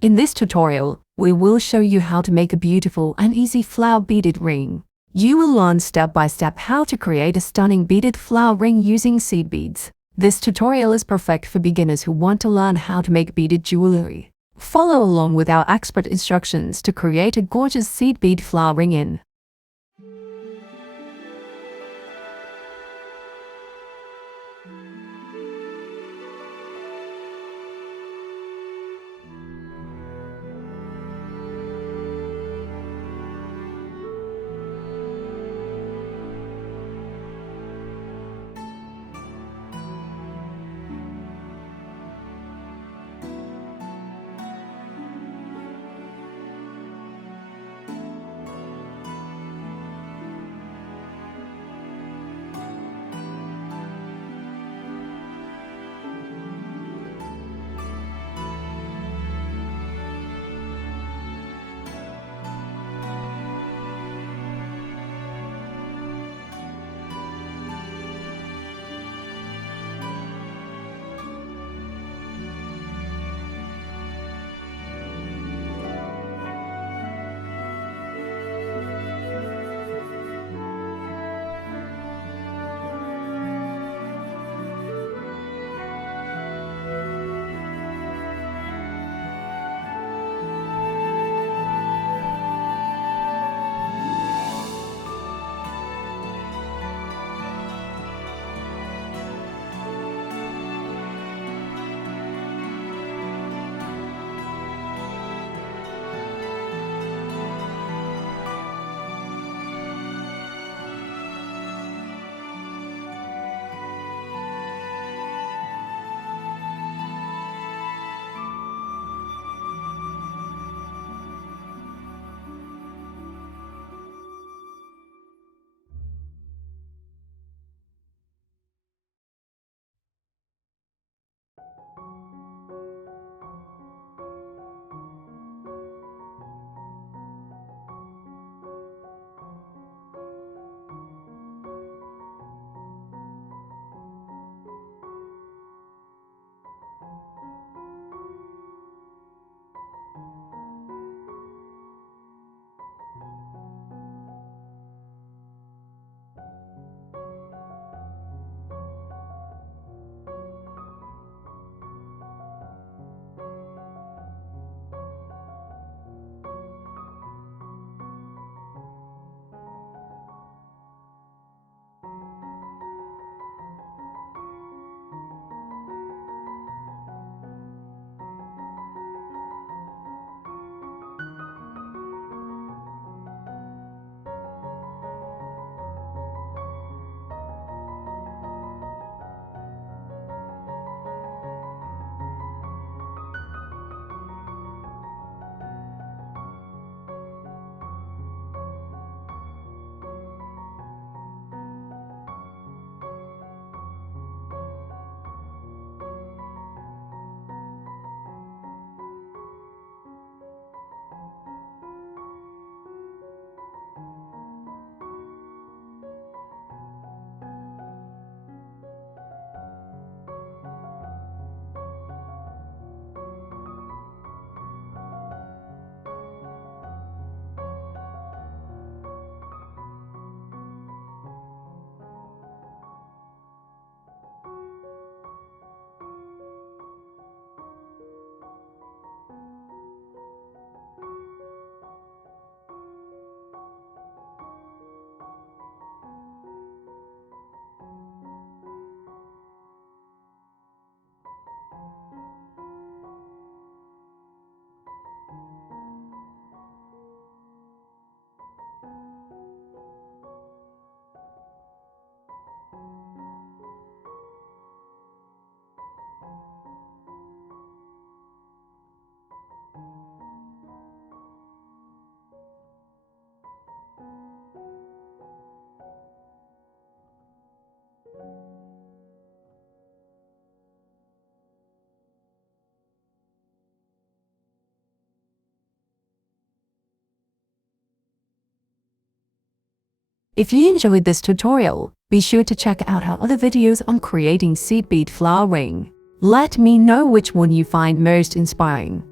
In this tutorial, we will show you how to make a beautiful and easy flower beaded ring. You will learn step by step how to create a stunning beaded flower ring using seed beads. This tutorial is perfect for beginners who want to learn how to make beaded jewelry. Follow along with our expert instructions to create a gorgeous seed bead flower ring. If you enjoyed this tutorial, be sure to check out our other videos on creating seed bead flower ring. Let me know which one you find most inspiring.